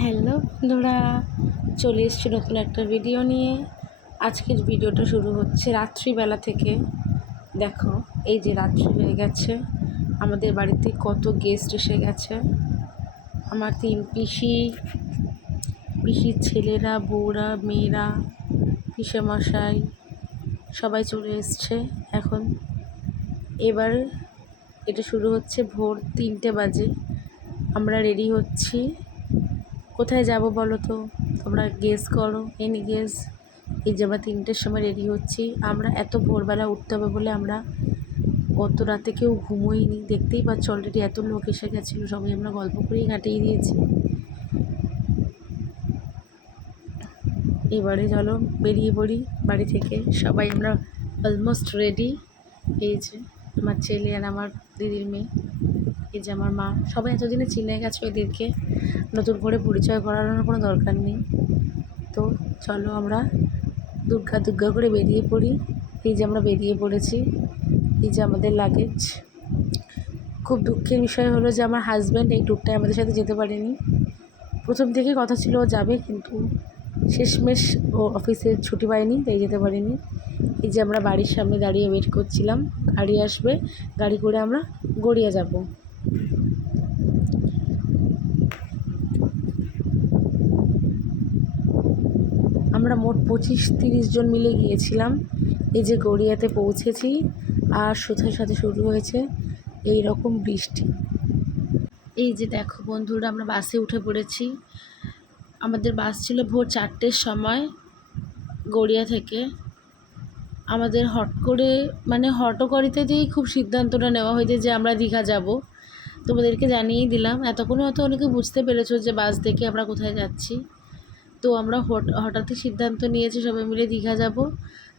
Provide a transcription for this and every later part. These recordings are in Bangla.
হ্যালো বন্ধুরা, চলে এসেছি নতুন একটা ভিডিও নিয়ে। আজকের ভিডিওটা শুরু হচ্ছে রাত্রিবেলা থেকে। দেখো, এই যে রাত্রি হয়ে গেছে, আমাদের বাড়িতে কত গেস্ট এসে গেছে। আমার 3 পিসির ছেলেরা, বউরা, মেয়েরা, পিসেমশাই সবাই চলে এসছে। এখন এবার এটা শুরু হচ্ছে ভোর 3টে বাজে। আমরা রেডি হচ্ছি। কোথায় যাব বলো তো, তোমরা গেস করো, এনি গেস। এই যে আমরা 3টের সময় রেডি হচ্ছি। আমরা এত ভোরবেলা উঠতে হবে বলে আমরা গত রাতে কেউ ঘুমোইনি। দেখতেই পাচ্ছ অলরেডি এত লোক এসে গেছিলো, সবাই আমরা গল্প করেই কাটিয়ে দিয়েছি। এবারে চলো বেরিয়ে পড়ি বাড়ি থেকে। সবাই আমরা অলমোস্ট রেডি। এই যে আমার ছেলে আর আমার দিদির মেয়ে, এই যে আমার মা, সবাই এতদিনে চিনে গেছে এদেরকে, নতুন করে পরিচয় করানোর কোনো দরকার নেই। তো চলো আমরা দুর্গা করে বেরিয়ে পড়ি। এই যে আমরা বেরিয়ে পড়েছি, এই যে আমাদের লাগেজ। খুব দুঃখের বিষয় হলো যে আমার হাজব্যান্ড এই ট্যুরটায় আমাদের সাথে যেতে পারেনি। প্রথম থেকে কথা ছিল ও যাবে, কিন্তু শেষমেশ ও অফিসে ছুটি পায়নি, তাই যেতে পারেনি। এই যে আমরা বাড়ির সামনে দাঁড়িয়ে ওয়েট করছিলাম, গাড়ি আসবে, গাড়ি করে আমরা গড়িয়া যাব। আমরা মোট 25-30 জন মিলে গিয়েছিলাম। এই যে গড়িয়াতে পৌঁছেছি, আর সাথে সাথে শুরু হয়েছে এই রকম বৃষ্টি। এই যে দেখো বন্ধুরা, আমরা বাসে উঠে পড়েছি। আমাদের বাস ছিল ভোর 4টের সময় গড়িয়া থেকে। আমাদের হট করে হটকরিতে দিয়েই খুব সিদ্ধান্তটা নেওয়া হয়েছে যে আমরা দীঘা যাব। তোমাদেরকে জানিয়েই দিলাম, এতক্ষণে হয়তো অনেকে বুঝতে পেরেছো যে বাস দেখে আমরা কোথায় যাচ্ছি। তো আমরা হঠাৎই সিদ্ধান্ত নিয়েছি সবাই মিলে দীঘা যাব।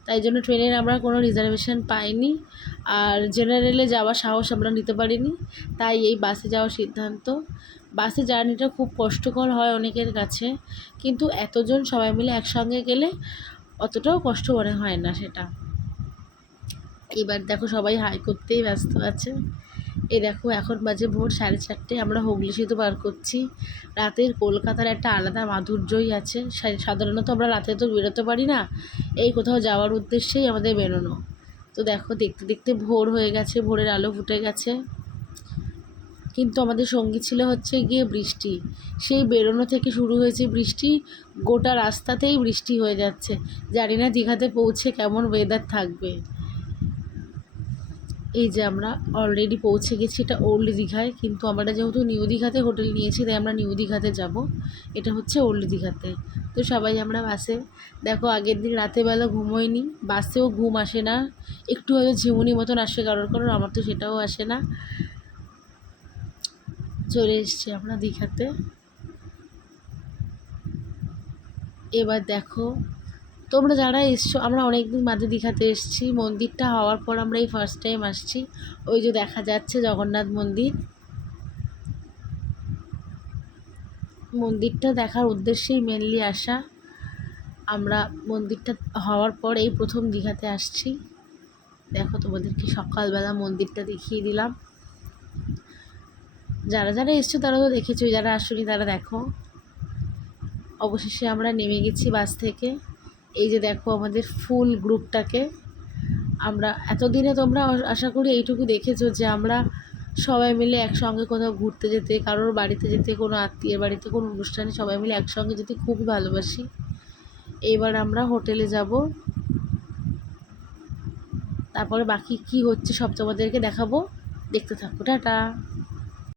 তাই জন্য ট্রেনের আমরা কোনো রিজার্ভেশন পাইনি, আর জেনারেলে যাওয়ার সাহস আমরা নিতে পারিনি, তাই এই বাসে যাওয়ার সিদ্ধান্ত। বাসে জার্নিটা খুব কষ্টকর হয় অনেকের কাছে, কিন্তু এতজন সবাই মিলে একসঙ্গে গেলে অতটাও কষ্ট মনে হয় না সেটা। এবার দেখো সবাই হাই করতেই ব্যস্ত আছে। এই দেখো এখন বাজে ভোর 4:30, আমরা হুগলি সেতু পার করছি। রাতের কলকাতার একটা আলাদা মাধুর্যই আছে। সাধারণত আমরা রাতে তো বেরোতে পারি না, এই কোথাও যাওয়ার উদ্দেশ্যেই আমাদের বেরোনো। তো দেখো দেখতে দেখতে ভোর হয়ে গেছে, ভোরের আলো ফুটে গেছে, কিন্তু আমাদের সঙ্গী ছিল হচ্ছে গিয়ে বৃষ্টি। সেই বেরোনো থেকে শুরু হয়েছে বৃষ্টি, গোটা রাস্তাতেই বৃষ্টি হয়ে যাচ্ছে। জানি না দীঘাতে পৌঁছে কেমন ওয়েদার থাকবে। এই যে আমরা অলরেডি পৌঁছে গেছি, এটা ওল্ড দীঘায়, কিন্তু আমরা যেহেতু নিউ দীঘাতে হোটেল নিয়েছি তাই আমরা নিউ দীঘাতে যাব। এটা হচ্ছে ওল্ড দীঘাতে। তো সবাই আমরা বাসে, দেখো আগের দিন রাতেরবেলা ঘুমোইনি, বাসেও ঘুম আসে না, একটু হয়তো ঝিমুনি মতন আসে কারোর, আমার তো সেটাও আসে না। চলে এসছি আমরা দীঘাতে। এবার দেখো তোমরা যারা এসছো, আমরা অনেক দিন বাদে দীঘাতে এসেছি। মন্দিরটা হওয়ার পর আমরা এই ফার্স্ট টাইম আসছি। ওই যে দেখা যাচ্ছে জগন্নাথ মন্দির, মন্দিরটা দেখার উদ্দেশ্যেই মেনলি আসা। আমরা মন্দিরটা হওয়ার পর এই প্রথম দীঘাতে আসছি। দেখো তোমাদেরকে সকালবেলা মন্দিরটা দেখিয়ে দিলাম। যারা যারা এসছো তারা তো দেখেছো, যারা আসনি তারা দেখো। অবশেষে আমরা নেমে গেছি বাস থেকে। এই যে দেখো আমাদের ফুল গ্রুপটাকে। আমরা এতদিনে তোমরা আশা করি এইটুকু দেখেছো যে আমরা সবাই মিলে একসঙ্গে কোথাও ঘুরতে যেতে, কারোর বাড়িতে যেতে, কোনো আত্মীয়ের বাড়িতে, কোনো অনুষ্ঠানে সবাই মিলে একসঙ্গে যেতে খুবই ভালোবাসি। এইবার আমরা হোটেলে যাব, তারপরে বাকি কি হচ্ছে সব তোমাদেরকে দেখাবো। দেখতে থাকো, টাটা।